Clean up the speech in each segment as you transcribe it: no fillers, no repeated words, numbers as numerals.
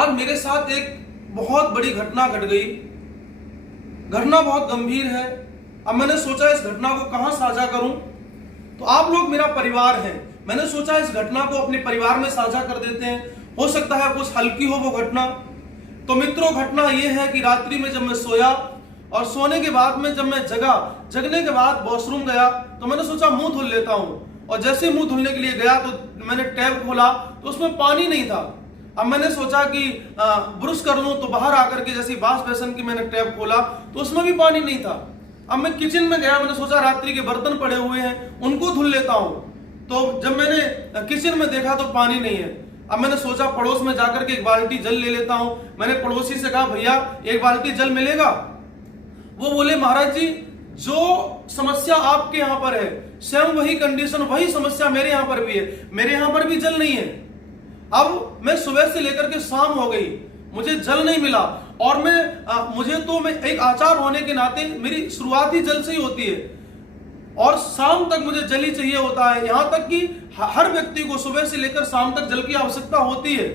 आज मेरे साथ एक बहुत बड़ी घटना घट गई। घटना बहुत गंभीर है। अब मैंने सोचा इस घटना को कहां साझा करूं, तो आप लोग मेरा परिवार हैं। मैंने सोचा इस घटना को अपने परिवार में साझा कर देते हैं, हो सकता है कुछ हल्की हो वो घटना। तो मित्रों, घटना ये है कि रात्रि में जब मैं सोया और सोने के बाद में जब मैं जगने के बाद वॉशरूम गया तो मैंने सोचा मुंह धुल लेता हूं, और जैसे मुंह धुलने के लिए गया तो मैंने टैप खोला तो उसमें पानी नहीं था। अब मैंने सोचा कि ब्रश कर लूं, तो बाहर आकर के जैसे वॉश बेसिन की मैंने टैप खोला तो उसमें भी पानी नहीं था। अब मैं किचन में गया, मैंने सोचा रात्रि के बर्तन पड़े हुए हैं उनको धुल लेता हूं, तो जब मैंने किचन में देखा तो पानी नहीं है। अब मैंने सोचा पड़ोस में जाकर के एक बाल्टी जल ले लेता हूं। मैंने पड़ोसी से कहा, भैया एक बाल्टी जल मिलेगा? वो बोले, महाराज जी जो समस्या आपके यहाँ पर है सेम वही कंडीशन, वही समस्या मेरे यहाँ पर भी है, मेरे यहाँ पर भी जल नहीं है। अब मैं सुबह से लेकर के शाम हो गई, मुझे जल नहीं मिला, और मैं एक आचार होने के नाते मेरी शुरुआत ही जल से ही होती है और शाम तक मुझे जल ही चाहिए होता है। यहां तक कि हर व्यक्ति को सुबह से लेकर शाम तक जल की आवश्यकता होती है।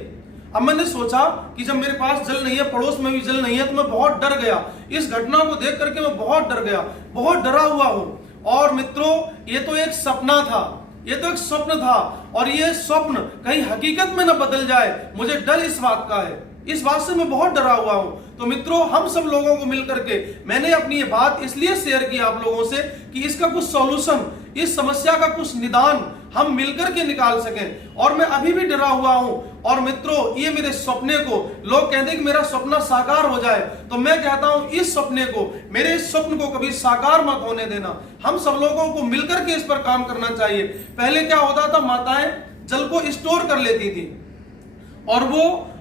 अब मैंने सोचा कि जब मेरे पास जल नहीं है, पड़ोस में भी जल नहीं है, तो मैं बहुत डर गया। इस घटना को देख करके मैं बहुत डर गया, बहुत डरा हुआ हूं। और मित्रों, ये तो एक सपना था, ये तो एक स्वप्न था, और ये स्वप्न कहीं हकीकत में न बदल जाए, मुझे डर इस बात का है। इस बात से मैं बहुत डरा हुआ हूं। तो मित्रों, हम सब लोगों को मिलकर के मैंने अपनी ये बात इसलिए शेयर की आप लोगों से कि इसका कुछ सॉल्यूशन, इस समस्या का कुछ निदान हम मिलकर के निकाल सकें। और मैं अभी भी डरा हुआ हूं। और मित्रों, ये मेरे सपने को लोग कहते हैं कि मेरा सपना साकार हो जाए, तो मैं कहता हूं इस सपने को, मेरे इस स्वप्न को कभी साकार मत होने देना। हम सब लोगों को मिलकर के इस पर काम करना चाहिए। पहले क्या होता था, माताएं जल को स्टोर कर लेती थी, और वो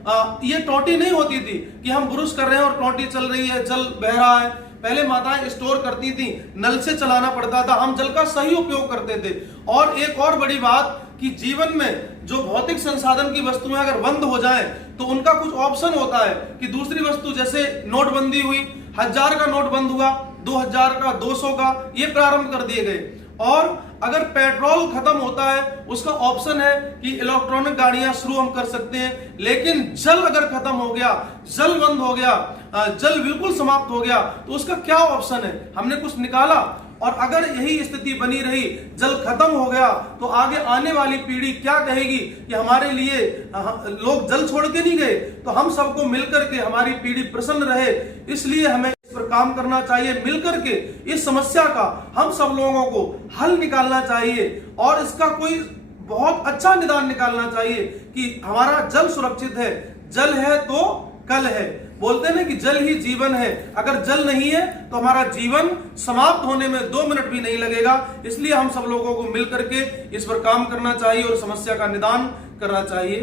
ये टोटी नहीं होती थी कि हम ब्रश कर रहे हैं और टोटी चल रही है, जल बह रहा है। पहले माताएं स्टोर करती थी, नल से चलाना पड़ता था, हम जल का सही उपयोग करते थे। और एक और बड़ी बात कि जीवन में जो भौतिक संसाधन की वस्तुएं अगर बंद हो जाएं तो उनका कुछ ऑप्शन होता है कि दूसरी वस्तु, जैसे नोटबंदी हुई, 1000 का नोट बंद हुआ, 2000 का, 200 का, ये प्रारंभ कर दिए गए। और अगर पेट्रोल खत्म होता है, उसका ऑप्शन है कि इलेक्ट्रॉनिक गाड़ियां शुरू हम कर सकते हैं। लेकिन जल अगर खत्म हो गया, जल बंद हो गया, जल बिल्कुल समाप्त हो गया, तो उसका क्या ऑप्शन है? हमने कुछ निकाला। और अगर यही स्थिति बनी रही, जल खत्म हो गया, तो आगे आने वाली पीढ़ी क्या कहेगी कि हमारे लिए लोग जल छोड़ के नहीं गए। तो हम सबको मिलकर के हमारी पीढ़ी प्रसन्न रहे, इसलिए हमें इस पर काम करना चाहिए। मिलकर के इस समस्या का हम सब लोगों को हल निकालना चाहिए, और इसका कोई बहुत अच्छा निदान निकालना चाहिए कि हमारा जल सुरक्षित है। जल है तो कल है, बोलते हैं ना कि जल ही जीवन है। अगर जल नहीं है तो हमारा जीवन समाप्त होने में 2 मिनट भी नहीं लगेगा। इसलिए हम सब लोगों को मिलकर के इस पर काम करना चाहिए और समस्या का निदान करना चाहिए।